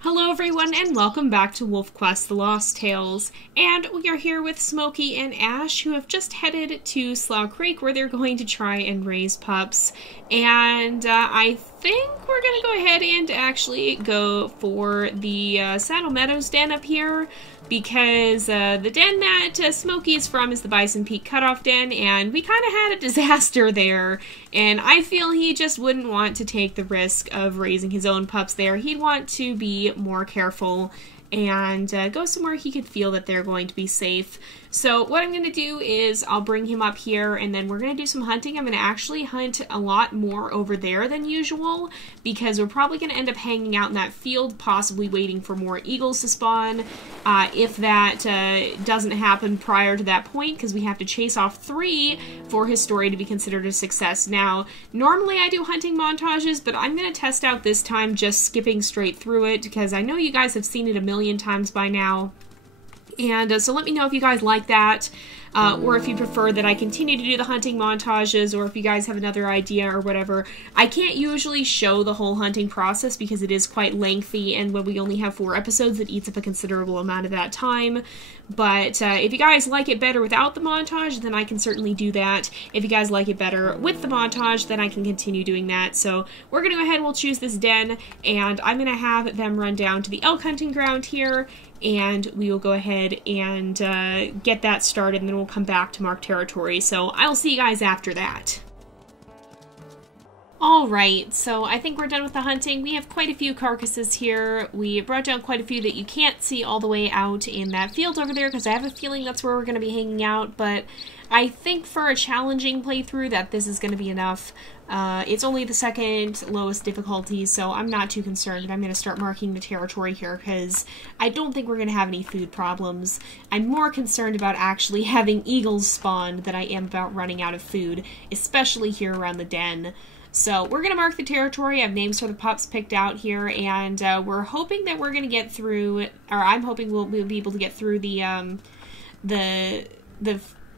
Hello everyone and welcome back to WolfQuest: The Lost Tales, and we are here with Smokey and Ash, who have just headed to Slough Creek where they're going to try and raise pups. And I think we're going to go ahead and actually go for the Saddle Meadows den up here, because the den that Smokey is from is the Bison Peak Cutoff Den, and we kind of had a disaster there, and I feel he just wouldn't want to take the risk of raising his own pups there. He'd want to be more careful and go somewhere he could feel that they're going to be safe. So what I'm going to do is I'll bring him up here, and then we're going to do some hunting. I'm going to actually hunt a lot more over there than usual, because we're probably going to end up hanging out in that field, possibly waiting for more eagles to spawn. If that doesn't happen prior to that point, because we have to chase off 3 for his story to be considered a success. Now, normally I do hunting montages, but I'm going to test out this time just skipping straight through it, because I know you guys have seen it a million times by now. And so let me know if you guys like that, or if you prefer that I continue to do the hunting montages, or if you guys have another idea or whatever. I can't usually show the whole hunting process because it is quite lengthy, and when we only have 4 episodes, it eats up a considerable amount of that time. But if you guys like it better without the montage, then I can certainly do that. If you guys like it better with the montage, then I can continue doing that. So we're going to go ahead and we'll choose this den, and I'm going to have them run down to the elk hunting ground here, and we will go ahead and get that started, and then we'll come back to mark territory. So I'll see you guys after that. Alright, so I think we're done with the hunting. We have quite a few carcasses here. We brought down quite a few that you can't see all the way out in that field over there, because I have a feeling that's where we're going to be hanging out, but I think for a challenging playthrough that this is going to be enough. It's only the second lowest difficulty, so I'm not too concerned. I'm going to start marking the territory here, because I don't think we're going to have any food problems. I'm more concerned about actually having eagles spawn than I am about running out of food, especially here around the den. So we're going to mark the territory. I have names for the pups picked out here, and we're hoping that we're going to get through, or I'm hoping we'll be able to get through the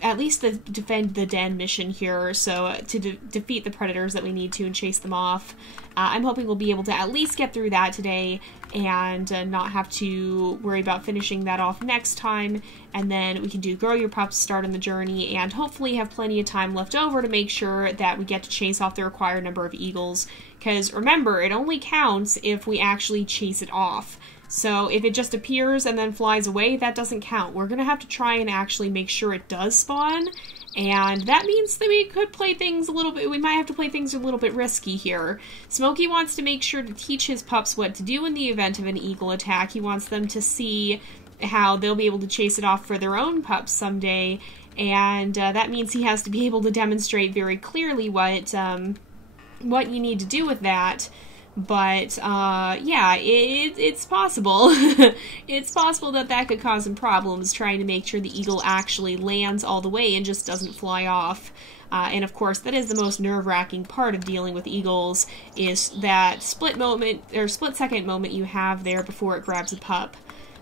at least the defend the den mission here, so to defeat the predators that we need to and chase them off. I'm hoping we'll be able to at least get through that today and not have to worry about finishing that off next time, and then we can do Grow Your Pups, start on the journey, and hopefully have plenty of time left over to make sure that we get to chase off the required number of eagles, because remember, it only counts if we actually chase it off. So if it just appears and then flies away, that doesn't count. We're going to have to try and actually make sure it does spawn, and that means that we could play things a little bit, we might have to play things a little bit risky here. Smokey wants to make sure to teach his pups what to do in the event of an eagle attack. He wants them to see how they'll be able to chase it off for their own pups someday, and that means he has to be able to demonstrate very clearly what you need to do with that. But, yeah, it's possible. It's possible that that could cause some problems, trying to make sure the eagle actually lands all the way and just doesn't fly off. And of course, that is the most nerve-wracking part of dealing with eagles, is that split-second moment you have there before it grabs a pup.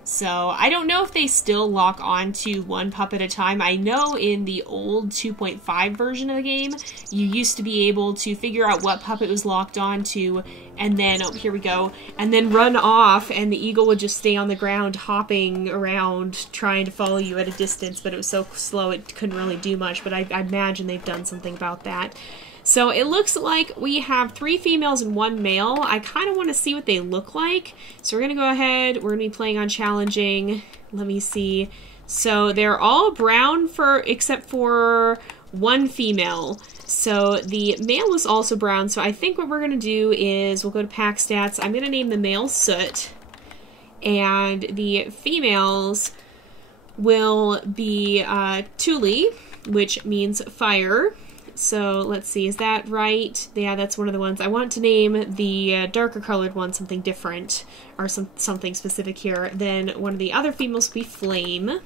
So, I don't know if they still lock on to one pup at a time. I know in the old 2.5 version of the game, you used to be able to figure out what pup it was locked on to, and then, oh, here we go, and then run off, and the eagle would just stay on the ground hopping around trying to follow you at a distance, but it was so slow it couldn't really do much, but I imagine they've done something about that. So it looks like we have 3 females and 1 male. I kind of want to see what they look like. So we're going to go ahead. We're going to be playing on challenging. Let me see. So they're all brown except for 1 female. So the male is also brown. So I think what we're going to do is we'll go to pack stats. I'm going to name the male Soot. And the females will be Tuli, which means fire. So let's see, is that right? Yeah, that's one of the ones. I want to name the darker colored one something different, or something specific here. Then one of the other females will be Flame.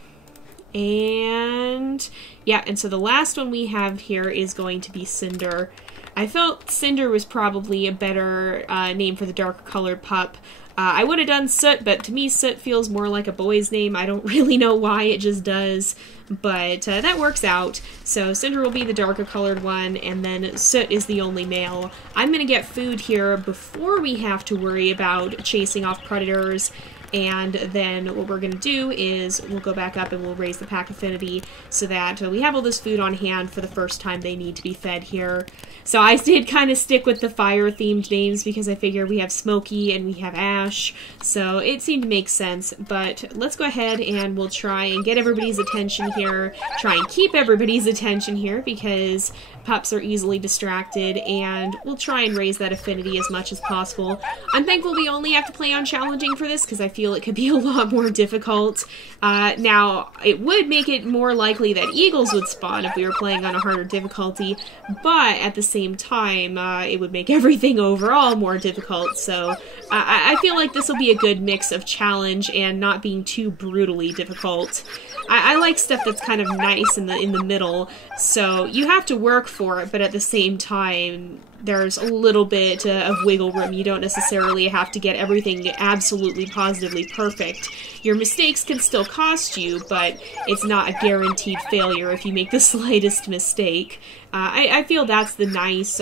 And yeah, and so the last one we have here is going to be Cinder. I felt Cinder was probably a better name for the darker colored pup. I would have done Soot, but to me Soot feels more like a boy's name. I don't really know why, it just does. But that works out. So Cinder will be the darker colored one, and then Soot is the only male. I'm going to get food here before we have to worry about chasing off predators. And then what we're going to do is we'll go back up and we'll raise the pack affinity so that we have all this food on hand for the first time they need to be fed here. So I did kind of stick with the fire-themed names because I figure we have Smokey and we have Ash, so it seemed to make sense. But let's go ahead and we'll try and get everybody's attention here, try and keep everybody's attention here because pups are easily distracted, and we'll try and raise that affinity as much as possible. I'm thankful we only have to play on challenging for this because I feel it could be a lot more difficult. Now, it would make it more likely that eagles would spawn if we were playing on a harder difficulty, but at the same time, it would make everything overall more difficult, so I feel like this will be a good mix of challenge and not being too brutally difficult. I like stuff that's kind of nice in the middle, so you have to work for it, but at the same time, there's a little bit of wiggle room. You don't necessarily have to get everything absolutely positively perfect. Your mistakes can still cost you, but it's not a guaranteed failure if you make the slightest mistake. I feel that's the nice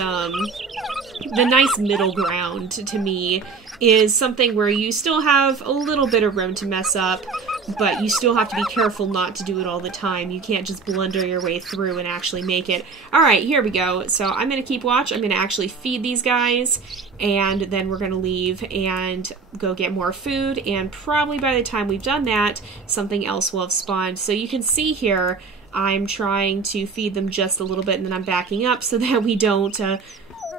middle ground to me, is something where you still have a little bit of room to mess up, but you still have to be careful not to do it all the time. You can't just blunder your way through and actually make it. Alright, here we go. So I'm going to keep watch. I'm going to actually feed these guys, and then we're going to leave and go get more food, and probably by the time we've done that, something else will have spawned. So you can see here, I'm trying to feed them just a little bit, and then I'm backing up so that we don't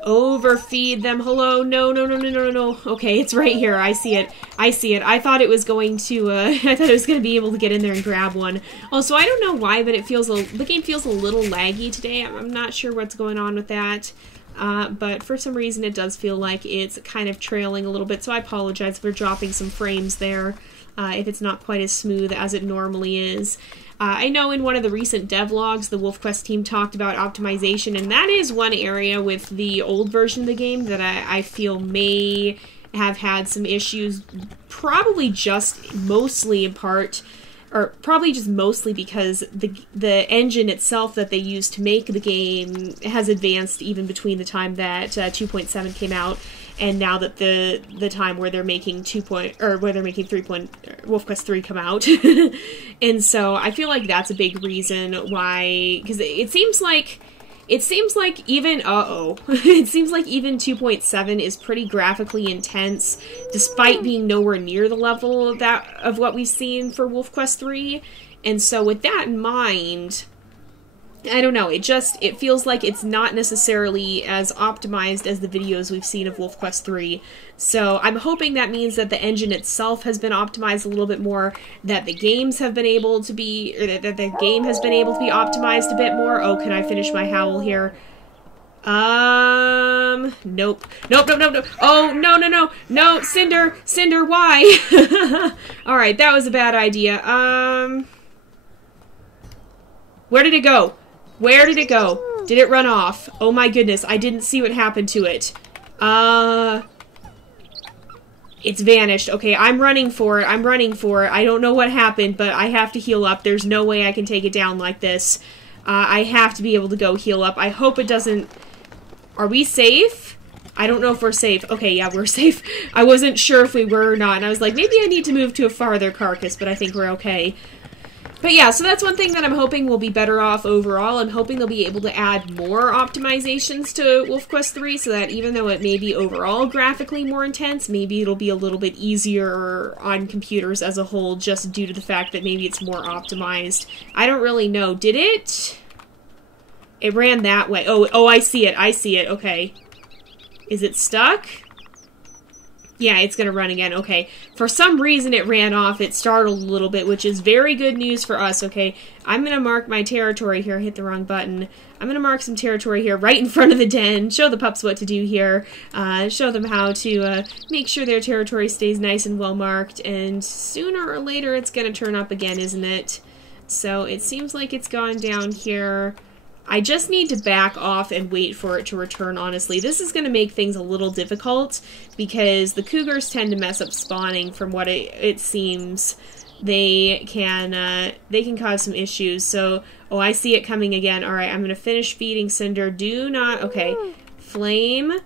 overfeed them. Hello? No, no, no, no, no, no. Okay, it's right here. I see it. I see it. I thought it was going to, I thought it was going to be able to get in there and grab one. Also, I don't know why, but the game feels a little laggy today. I'm not sure what's going on with that. But for some reason it does feel like it's kind of trailing a little bit, so I apologize for dropping some frames there, if it's not quite as smooth as it normally is. I know in one of the recent devlogs, the WolfQuest team talked about optimization, and that is one area with the old version of the game that I feel may have had some issues, probably just mostly in part, or probably just mostly because the engine itself that they used to make the game has advanced even between the time that 2.7 came out and now that the time where they're making WolfQuest 3 come out. And so I feel like that's a big reason why, because it seems like even, it seems like even 2.7 is pretty graphically intense, despite being nowhere near the level of what we've seen for WolfQuest 3. And so with that in mind, I don't know, it feels like it's not necessarily as optimized as the videos we've seen of WolfQuest 3. So I'm hoping that means that the engine itself has been optimized a little bit more, that the games have been able to be, or that the game has been able to be optimized a bit more. Oh, can I finish my howl here? Nope. Nope, nope, nope, nope. Oh, no, no, no. No, Cinder, why? Alright, that was a bad idea. Where did it go? Where did it go? Did it run off? Oh my goodness, I didn't see what happened to it. It's vanished. Okay, I'm running for it. I don't know what happened, but I have to heal up. There's no way I can take it down like this. I have to be able to go heal up. I hope it doesn't... Are we safe? I don't know if we're safe. Okay, yeah, we're safe. I wasn't sure if we were or not, and I was like, maybe I need to move to a farther carcass, but I think we're okay. But yeah, so that's one thing that I'm hoping will be better off overall. I'm hoping they'll be able to add more optimizations to WolfQuest 3 so that even though it may be overall graphically more intense, maybe it'll be a little bit easier on computers as a whole just due to the fact that maybe it's more optimized. I don't really know. Did it? It ran that way. Oh, I see it. Okay. Is it stuck? Yeah, it's gonna run again. Okay. For some reason it ran off. It startled a little bit, which is very good news for us. Okay, I'm gonna mark my territory here. Hit the wrong button. I'm gonna mark some territory here right in front of the den. Show the pups what to do here. Show them how to make sure their territory stays nice and well marked. And sooner or later it's gonna turn up again, isn't it? So it seems like it's gone down here. I just need to back off and wait for it to return, honestly. This is going to make things a little difficult because the cougars tend to mess up spawning from what it seems. They can cause some issues. So, oh, I see it coming again. All right, I'm going to finish feeding Cinder. Do not, okay. Flame,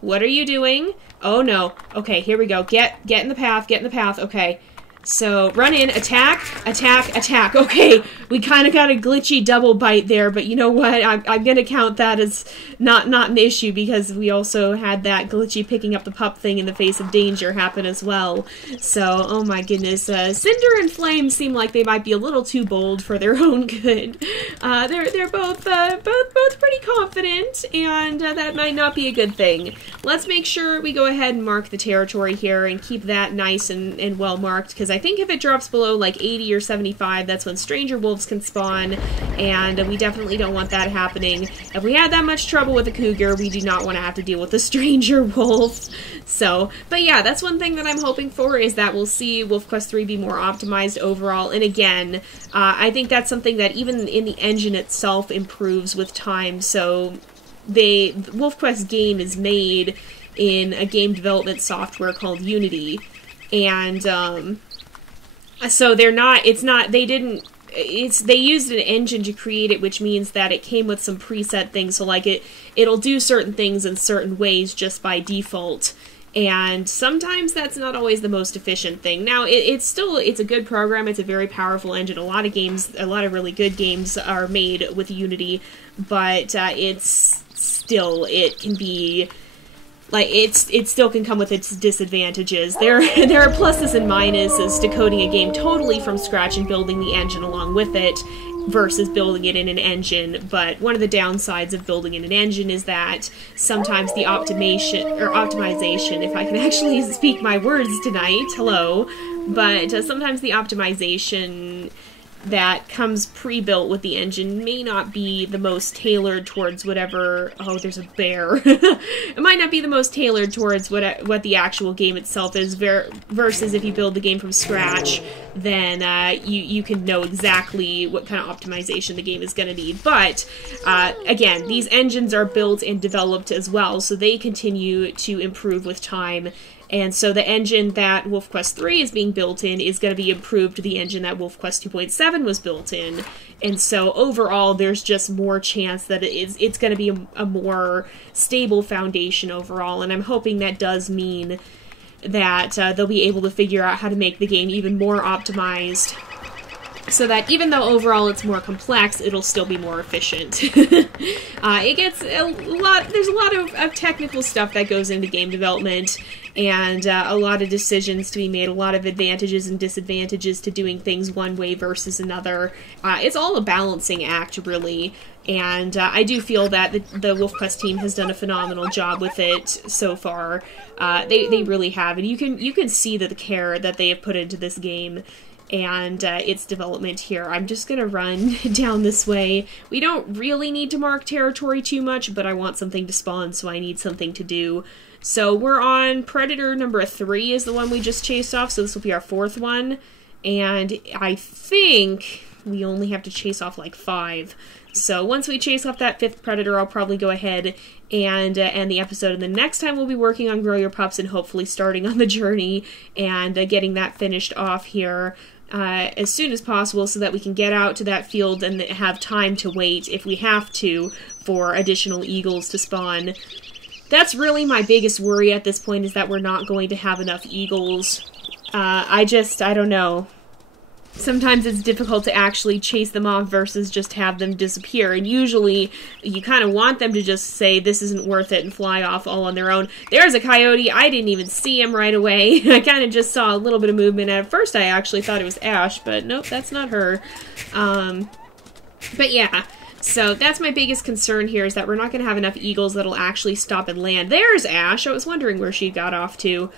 what are you doing? Oh no. Okay, here we go. Get in the path, okay. So, run in, attack. Okay, we kind of got a glitchy double bite there, but you know what? I'm gonna count that as not an issue because we also had that glitchy picking up the pup thing in the face of danger happen as well. So, oh my goodness, Cinder and Flame seem like they might be a little too bold for their own good. They're both pretty confident, and that might not be a good thing. Let's make sure we go ahead and mark the territory here and keep that nice and well marked, because I think if it drops below like 80 or 75, that's when stranger wolves can spawn, and we definitely don't want that happening. If we had that much trouble with a cougar, we do not want to have to deal with a stranger wolf. So, but yeah, that's one thing that I'm hoping for, is that we'll see WolfQuest 3 be more optimized overall. And again, I think that's something that even in the engine itself improves with time. So the WolfQuest game is made in a game development software called Unity, and so they used an engine to create it, which means that it came with some preset things. So like it'll do certain things in certain ways just by default. And sometimes that's not always the most efficient thing. Now, it's a good program. It's a very powerful engine. A lot of really good games are made with Unity, but it can be, like, it still can come with its disadvantages. There are pluses and minuses to coding a game totally from scratch and building the engine along with it versus building it in an engine. But one of the downsides of building in an engine is that sometimes the optimization, if I can actually speak my words tonight, hello, but sometimes the optimization that comes pre-built with the engine may not be the most tailored towards whatever... Oh, there's a bear. It might not be the most tailored towards what the actual game itself is, versus if you build the game from scratch, then you can know exactly what kind of optimization the game is going to need. But, again, these engines are built and developed as well, so they continue to improve with time. And so the engine that WolfQuest 3 is being built in is going to be improved to the engine that WolfQuest 2.7 was built in. And so overall, there's just more chance that it's going to be a more stable foundation overall. And I'm hoping that does mean that they'll be able to figure out how to make the game even more optimized, so that even though overall it's more complex, it'll still be more efficient. It gets there's a lot of technical stuff that goes into game development, and a lot of decisions to be made, a lot of advantages and disadvantages to doing things one way versus another. It's all a balancing act, really, and I do feel that the WolfQuest team has done a phenomenal job with it so far. They really have, and you can see the care that they have put into this game and its development here. I'm just gonna run down this way. We don't really need to mark territory too much, but I want something to spawn, so I need something to do. So we're on Predator number 3 is the one we just chased off, so this will be our 4th one. And I think we only have to chase off like 5. So once we chase off that 5th Predator, I'll probably go ahead and end the episode. And the next time we'll be working on Grow Your Pups and hopefully starting on the journey and getting that finished off here as soon as possible, so that we can get out to that field and have time to wait, if we have to, for additional eagles to spawn. That's really my biggest worry at this point, is that we're not going to have enough eagles. I don't know. Sometimes it's difficult to actually chase them off versus just have them disappear. And usually you kind of want them to just say, this isn't worth it, and fly off all on their own. There's a coyote. I didn't even see him right away. I kind of just saw a little bit of movement. At first I actually thought it was Ash, but nope, that's not her. But yeah. So that's my biggest concern here, is that we're not going to have enough eagles that'll actually stop and land. There's Ash. I was wondering where she got off to.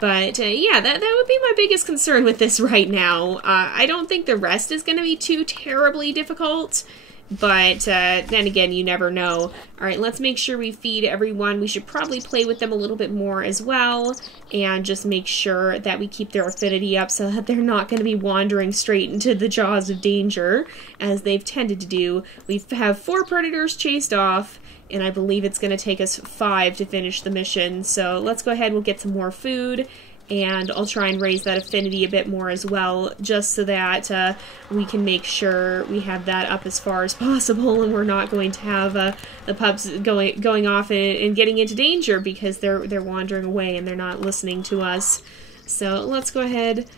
But, yeah, that would be my biggest concern with this right now. I don't think the rest is going to be too terribly difficult. But then again, you never know. Alright, let's make sure we feed everyone. We should probably play with them a little bit more as well, and just make sure that we keep their affinity up so that they're not going to be wandering straight into the jaws of danger, as they've tended to do. We have 4 predators chased off, and I believe it's going to take us 5 to finish the mission. So let's go ahead, we'll get some more food, and I'll try and raise that affinity a bit more as well, just so that we can make sure we have that up as far as possible, and we're not going to have the pups going off and getting into danger because they're wandering away and they're not listening to us. So let's go ahead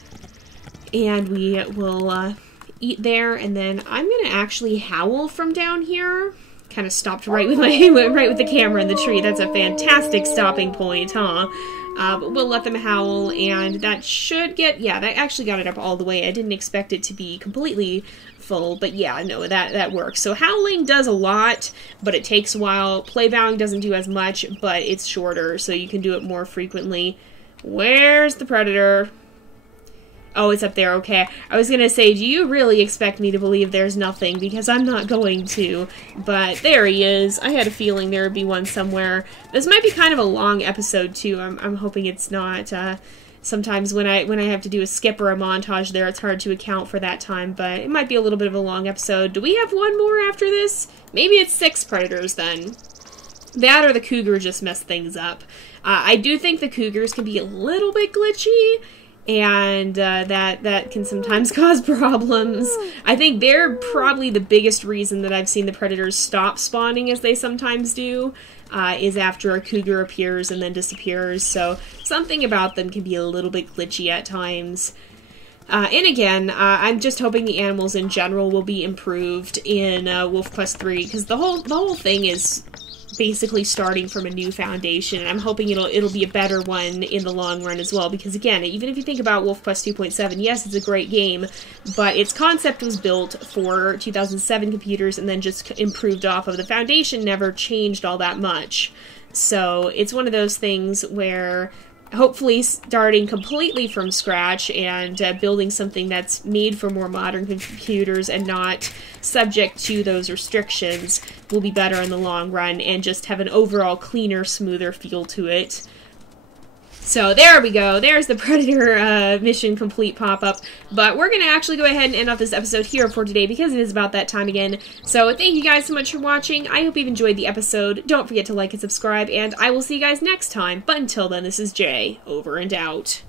and we will eat there, and then I'm going to actually howl from down here. Kind of stopped right with the camera in the tree. That's a fantastic stopping point, huh? But we'll let them howl, and that should get, yeah, that actually got it up all the way. I didn't expect it to be completely full, but yeah, no, that works. So howling does a lot, but it takes a while. Play bowing doesn't do as much, but it's shorter, so you can do it more frequently. Where's the predator? Oh, it's up there, okay. I was gonna say, do you really expect me to believe there's nothing? Because I'm not going to. But there he is. I had a feeling there would be one somewhere. This might be kind of a long episode, too. I'm hoping it's not. Sometimes when I have to do a skip or a montage there, it's hard to account for that time. But it might be a little bit of a long episode. Do we have one more after this? Maybe it's 6 predators, then. That or the cougar just messed things up. I do think the cougars can be a little bit glitchy, and that can sometimes cause problems. I think they're probably the biggest reason that I've seen the predators stop spawning as they sometimes do, is after a cougar appears and then disappears, so something about them can be a little bit glitchy at times. And again, I'm just hoping the animals in general will be improved in WolfQuest 3, because the whole thing is basically starting from a new foundation, and I'm hoping it'll be a better one in the long run as well, because again, even if you think about WolfQuest 2.7, yes, it's a great game, but its concept was built for 2007 computers and then just improved off of. The foundation never changed all that much. So it's one of those things where hopefully starting completely from scratch and building something that's made for more modern computers and not subject to those restrictions will be better in the long run and just have an overall cleaner, smoother feel to it. So there we go. There's the Predator mission complete pop-up. But we're going to actually go ahead and end off this episode here for today because it is about that time again. So thank you guys so much for watching. I hope you've enjoyed the episode. Don't forget to like and subscribe, and I will see you guys next time. But until then, this is Jay, over and out.